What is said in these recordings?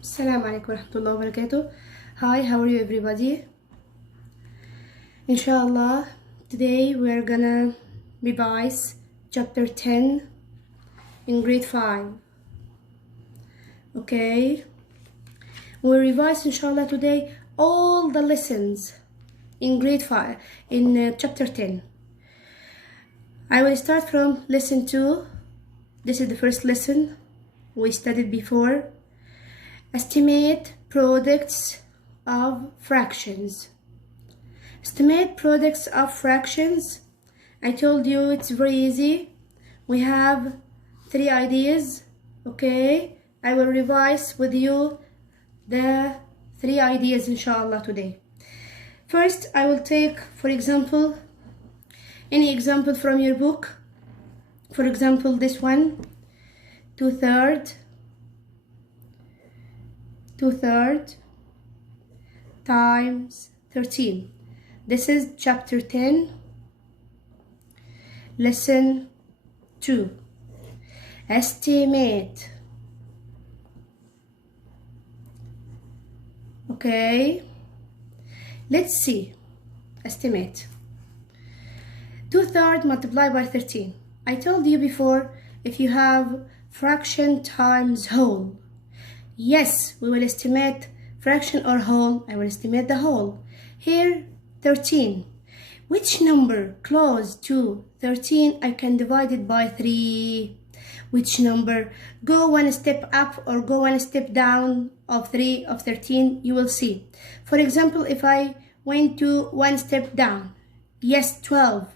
Assalamu alaikum warahmatullahi wabarakatuh. Hi, how are you everybody? Inshallah, today we're gonna revise chapter 10 in grade 5. Okay? We'll revise inshallah today all the lessons in grade 5, in chapter 10. I will start from lesson 2. This is the first lesson we studied before. Estimate products of fractions. Estimate products of fractions. I told you it's very easy. We have 3 ideas. Okay, I will revise with you the 3 ideas inshallah today. First, I will take, for example, any example from your book. For example, this one, 2/3 times 13. This is chapter 10, lesson 2. Estimate. Okay, let's see. Estimate. 2/3 multiplied by 13. I told you before, if you have fraction times whole, yes, we will estimate fraction or whole. I will estimate the whole. Here, 13. Which number close to 13 I can divide it by 3? Which number? Go one step up or go one step down of 3 of 13, you will see. For example, if I went to one step down, yes, 12.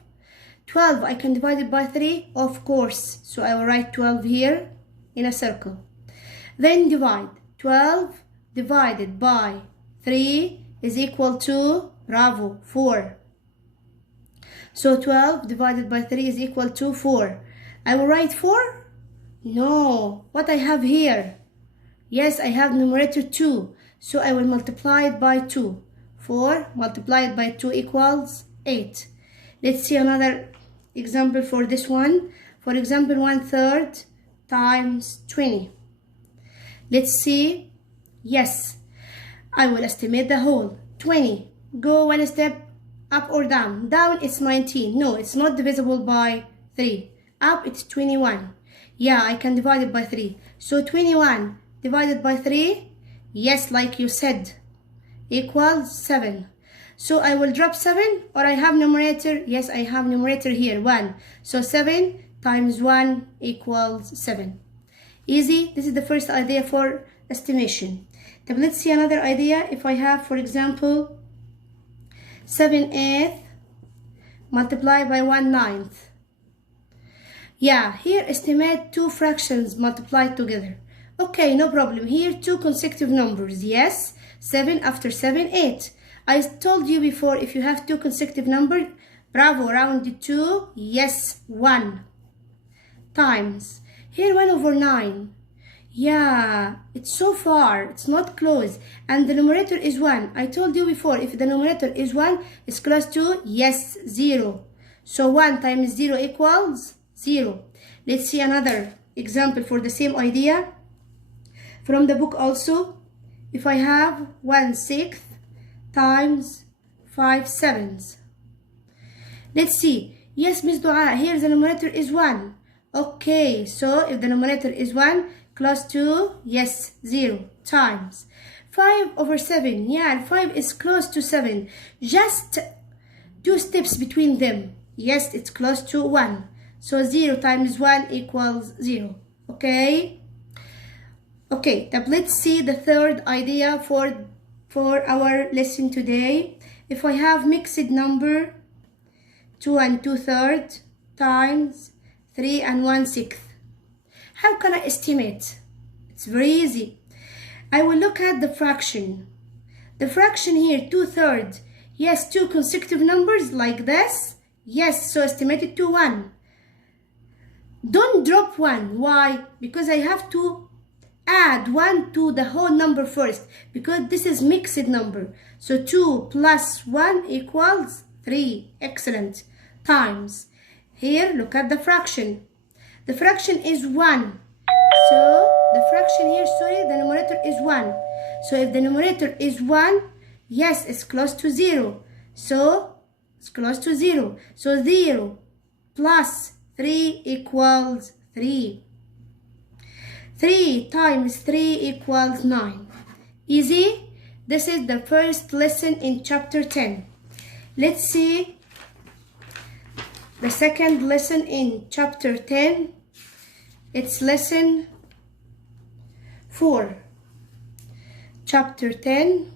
12 I can divide it by 3, of course. So I will write 12 here in a circle. Then divide. 12 divided by 3 is equal to, bravo, 4. So 12 divided by 3 is equal to 4. I will write 4? No. What I have here? Yes, I have numerator 2. So I will multiply it by 2. 4 multiplied by 2 equals 8. Let's see another example for this one. For example, 1/3 times 20. Let's see. Yes, I will estimate the whole. 20. Go one step up or down. Down it's 19. No, it's not divisible by 3. Up it's 21. Yeah, I can divide it by 3. So 21 divided by 3, yes, like you said, equals 7. So I will drop 7, or I have numerator. Yes, I have numerator here, 1. So 7 times 1 equals 7. Easy. This is the first idea for estimation. Then let's see another idea. If I have, for example, 7/8 multiplied by 1/9. Yeah, here estimate 2 fractions multiplied together. Okay, no problem. Here 2 consecutive numbers. Yes, 7 after 7, 8. I told you before, if you have 2 consecutive numbers, bravo, round it to, yes, 1 times. Here 1/9. Yeah, it's so far, it's not close. And the numerator is 1. I told you before, if the numerator is 1, it's close to, yes, 0. So 1 times 0 equals 0. Let's see another example for the same idea. From the book also, if I have 1/6 times 5/7. Let's see. Yes, Miss Dua, here the numerator is 1. Okay, so if the numerator is 1, close to, yes, 0 times 5/7. Yeah, 5 is close to 7. Just 2 steps between them. Yes, it's close to 1. So 0 times 1 equals 0. Okay? Okay, now let's see the third idea for our lesson today. If I have mixed number 2 2/3 times 3 1/6, how can I estimate? It's very easy. I will look at the fraction. The fraction here, 2/3. Yes, 2 consecutive numbers like this. Yes, so estimate it to 1. Don't drop 1. Why? Because I have to add 1 to the whole number first, because this is mixed number. So 2 plus 1 equals 3. Excellent. Times. Here, look at the fraction. The fraction is 1. So the fraction here, sorry, the numerator is 1. So if the numerator is 1, yes, it's close to 0. So it's close to 0. So 0 plus 3 equals 3. 3 times 3 equals 9. Easy? This is the first lesson in chapter 10. Let's see the second lesson in chapter 10. It's lesson 4. Chapter 10,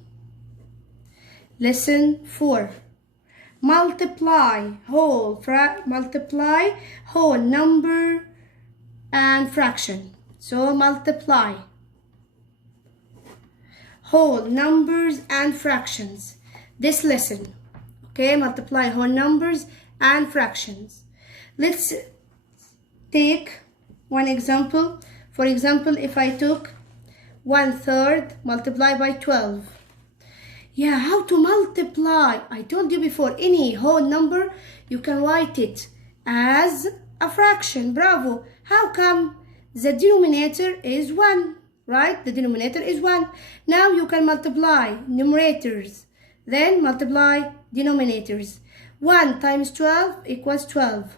lesson 4. Multiply whole number and fraction. So multiply whole numbers and fractions. This lesson. Okay, multiply whole numbers and fractions. Let's take one example. For example, if I took 1/3 multiplied by 12. Yeah, how to multiply? I told you before, any whole number, you can write it as a fraction. Bravo. How come? The denominator is 1, right? The denominator is 1. Now you can multiply numerators, then multiply denominators. 1 times 12 equals 12.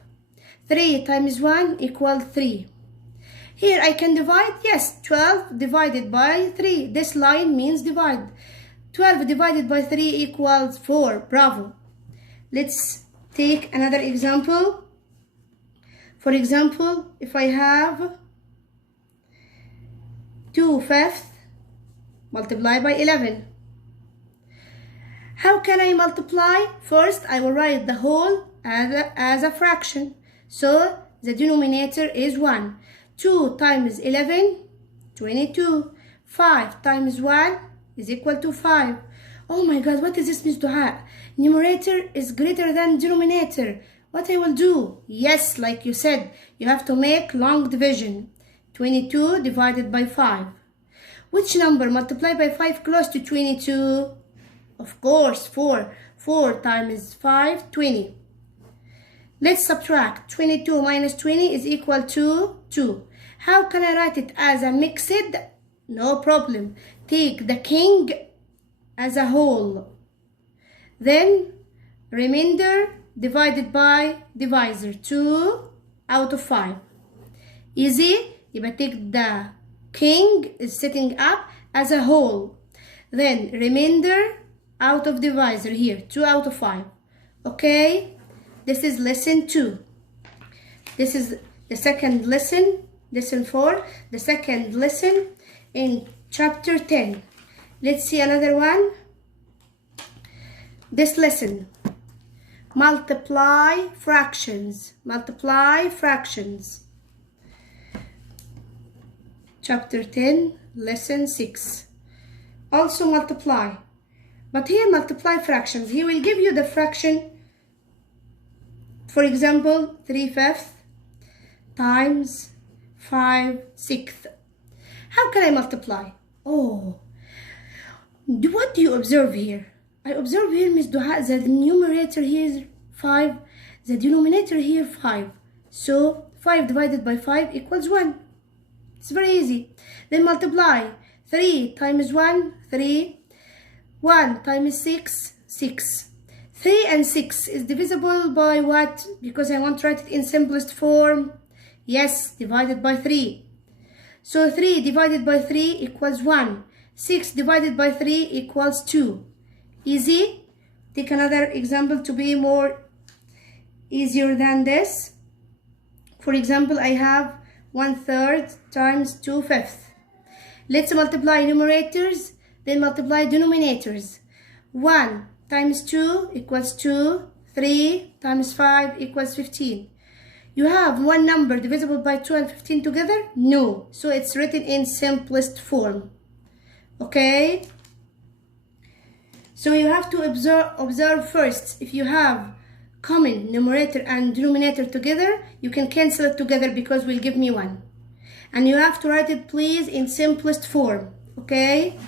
3 times 1 equals 3. Here I can divide, yes, 12 divided by 3. This line means divide. 12 divided by 3 equals 4. Bravo. Let's take another example. For example, if I have 2/5 multiplied by 11. How can I multiply? First, I will write the whole as a fraction. So the denominator is 1. 2 times 11, 22. 5 times 1 is equal to 5. Oh my God, what is this, Miss Duha? Numerator is greater than denominator. What I will do? Yes, like you said, you have to make long division. 22 divided by 5. Which number multiplied by 5 close to 22? Of course, 4. 4 times 5, 20. Let's subtract. 22 minus 20 is equal to 2. How can I write it as a mixed? No problem. Take the king as a whole. Then remainder divided by divisor. 2 out of 5. Easy? يبقى take the king is sitting up as a whole. Then remainder out of divisor here. 2 out of 5. Okay? This is lesson 2. This is the second lesson. Lesson 4. The second lesson in chapter 10. Let's see another one. This lesson. Multiply fractions. Multiply fractions. Chapter 10, lesson 6. Also multiply. But here multiply fractions. He will give you the fraction. For example, 3/5 times 5/6. How can I multiply? Oh, what do you observe here? I observe here, Miss Duha, that the numerator here is 5, the denominator here 5. So 5 divided by 5 equals 1. It's very easy. Then multiply. 3 times 1, 3. 1 times 6, 6. 3 and 6 is divisible by what? Because I want to write it in simplest form. Yes, divided by 3. So 3 divided by 3 equals 1. 6 divided by 3 equals 2. Easy? Take another example to be more easier than this. For example, I have 1/3 times 2/5. Let's multiply numerators, then multiply denominators. 1 times 2 equals 2. 3 times 5 equals 15. You have one number divisible by 2 and 15 together? No. So it's written in simplest form. Okay? So you have to observe first. If you have common numerator and denominator together, you can cancel it together because we'll give me 1. And you have to write it, please, in simplest form. Okay?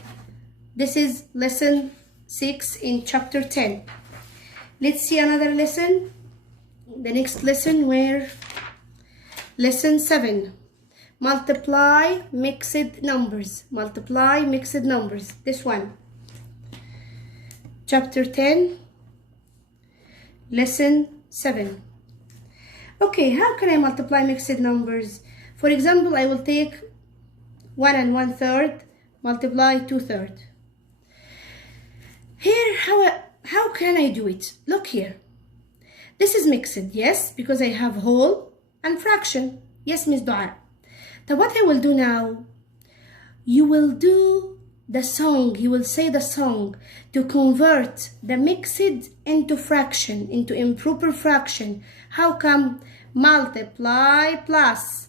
This is lesson 6 in chapter 10. Let's see another lesson. The next lesson, lesson 7. multiply mixed numbers. Multiply mixed numbers. This one. Chapter 10, lesson 7. Okay, how can I multiply mixed numbers? For example, I will take 1 and 1/3, multiply 2/3. Here, how can I do it? Look here. This is mixed, yes, because I have whole and fraction. Yes, Miss Dua. So what I will do now, you will do the song, you will say the song to convert the mixed into fraction, into improper fraction. How come? Multiply plus,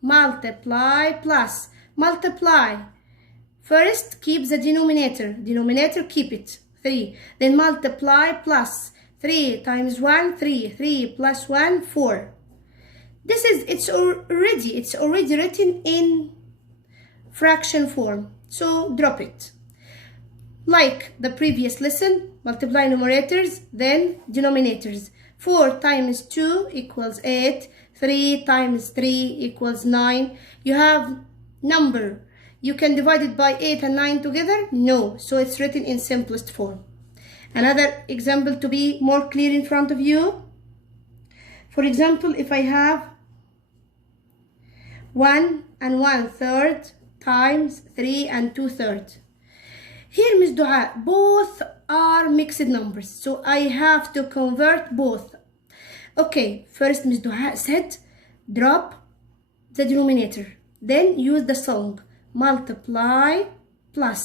multiply plus, multiply. First, keep the denominator. Denominator, keep it, 3. Then multiply plus. 3 times 1, 3. 3 plus 1, 4. This is, it's already written in fraction form. So drop it. Like the previous lesson, multiply numerators, then denominators. 4 times 2 equals 8. 3 times 3 equals 9. You have number. You can divide it by 8 and 9 together? No. So it's written in simplest form. Another example to be more clear in front of you. For example, if I have 1 and 1/3 times 3 and 2/3. Here, Miss Dua, both are mixed numbers, so I have to convert both. Okay, first Miss Dua said, drop the denominator, then use the song, multiply plus.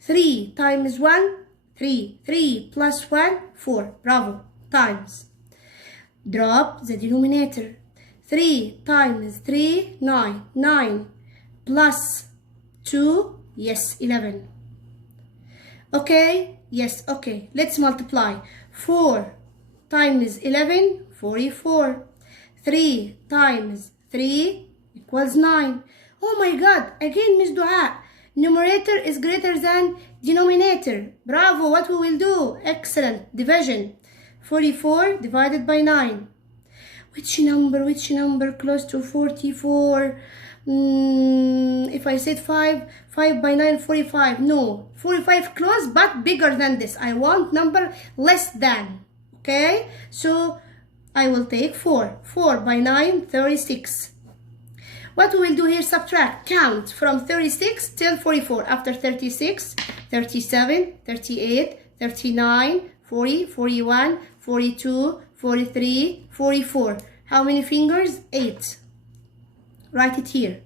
3 times 1, 3. 3 plus 1, 4. Bravo. Times. Drop the denominator. 3 times 3, 9. 9 plus 2, yes, 11. Okay, yes, okay. Let's multiply. 4 times 11, 44. 3 times 3 equals 9. Oh my God, again, Miss Dua. Numerator is greater than denominator. Bravo, what we will do? Excellent. Division. 44 divided by 9. Which number close to 44? If I said 5 by 9, 45. No, 45 close, but bigger than this. I want number less than. Okay, so I will take 4. 4 by 9, 36. What we will do here, subtract, count from 36 till 44. After 36, 37, 38, 39, 40, 41, 42, 43, 44. How many fingers? 8. Write it here.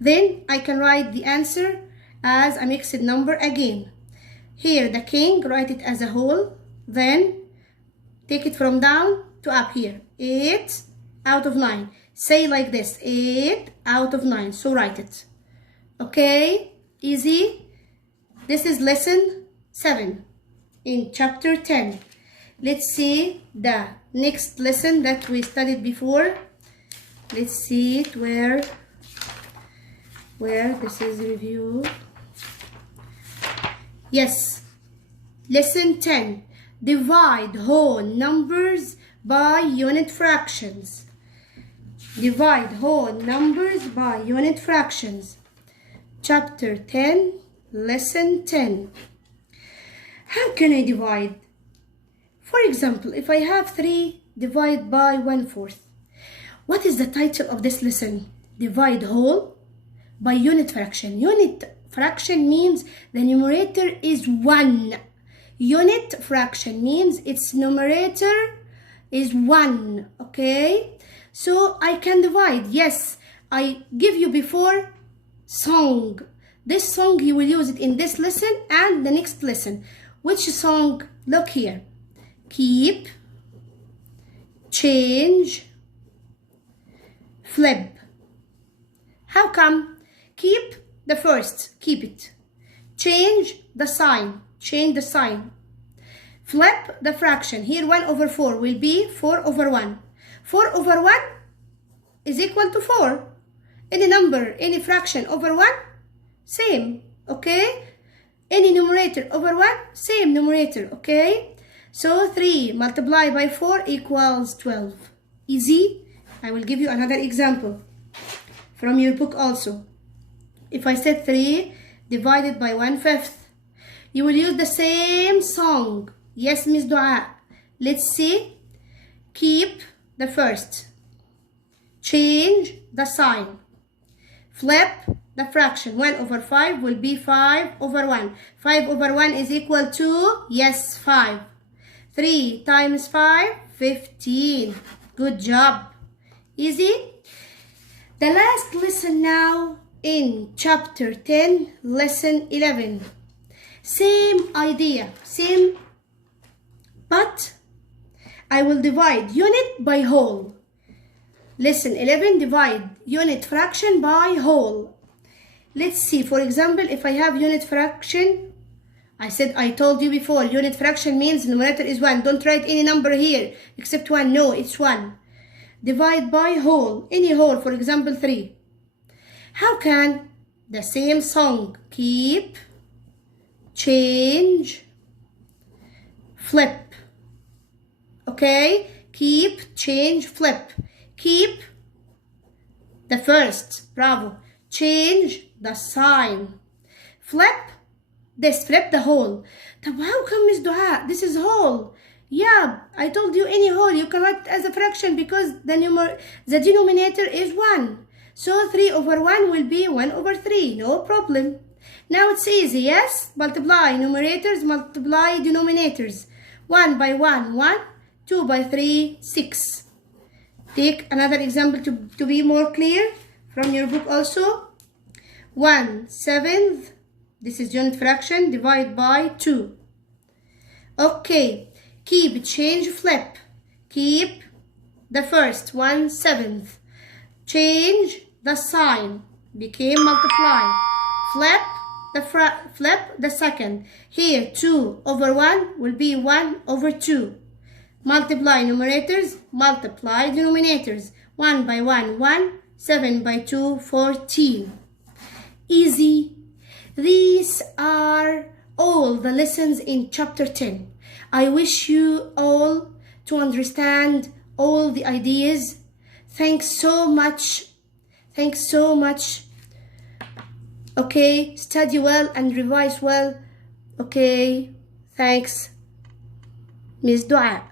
Then I can write the answer as a mixed number again. Here, the king, write it as a whole. Then take it from down to up here. 8 out of 9. Say like this, 8 out of 9. So write it. Okay, easy. This is lesson 7 in chapter 10. Let's see the next lesson that we studied before. Let's see it where this is review. Yes, lesson 10. Divide whole numbers by unit fractions. Divide whole numbers by unit fractions. Chapter 10, lesson 10. How can I divide? For example, if I have 3, divide by 1/4. What is the title of this lesson? Divide whole by unit fraction. Unit fraction means the numerator is 1. Unit fraction means its numerator is 1. Okay? So I can divide. Yes, I give you before song. This song you will use it in this lesson and the next lesson. Which song? Look here. Keep, change, flip. How come? Keep the first, keep it. Change the sign, change the sign. Flip the fraction. Here 1/4 will be 4/1. 4/1 is equal to 4. Any number, any fraction over 1, same, okay? Any numerator over 1, same numerator, okay? So 3 multiplied by 4 equals 12. Easy? I will give you another example. from your book also. If I said 3 divided by 1/5, you will use the same song. Yes, Miss Dua. Let's see. Keep the first. Change the sign. Flip the fraction. 1/5 will be 5/1. 5/1 is equal to, yes, 5. 3 times 5, 15. Good job. Easy. The last lesson now in chapter 10, lesson 11. Same idea, same, but I will divide unit by whole. Lesson 11, divide unit fraction by whole. Let's see, for example, if I have unit fraction, I told you before, unit fraction means numerator is 1. Don't write any number here except 1. No, it's 1. Divide by whole, any whole, for example, 3. How can the same song, keep, change, flip? Okay, keep, change, flip. Keep the first, bravo. Change the sign. Flip this, flip the whole. How come, Miss Dua? This is whole. Yeah, I told you any whole you can write as a fraction because the denominator is 1. So 3/1 will be 1/3. No problem. Now it's easy, yes? Multiply numerators, multiply denominators. 1 by 1, 1. 2 by 3, 6. Take another example to be more clear from your book also. 1/7. This is unit fraction. Divide by 2. Okay. Keep, change, flip. Keep the first, 1/7. Change the sign. Became multiply. Flip the second. Here 2/1 will be 1/2. Multiply numerators, multiply denominators. 1 by 1, 1. 7 by 2, 14. Easy. These are all the lessons in chapter 10. I wish you all to understand all the ideas. Thanks so much. Thanks so much. Okay, study well and revise well. Okay, thanks. Miss Dua.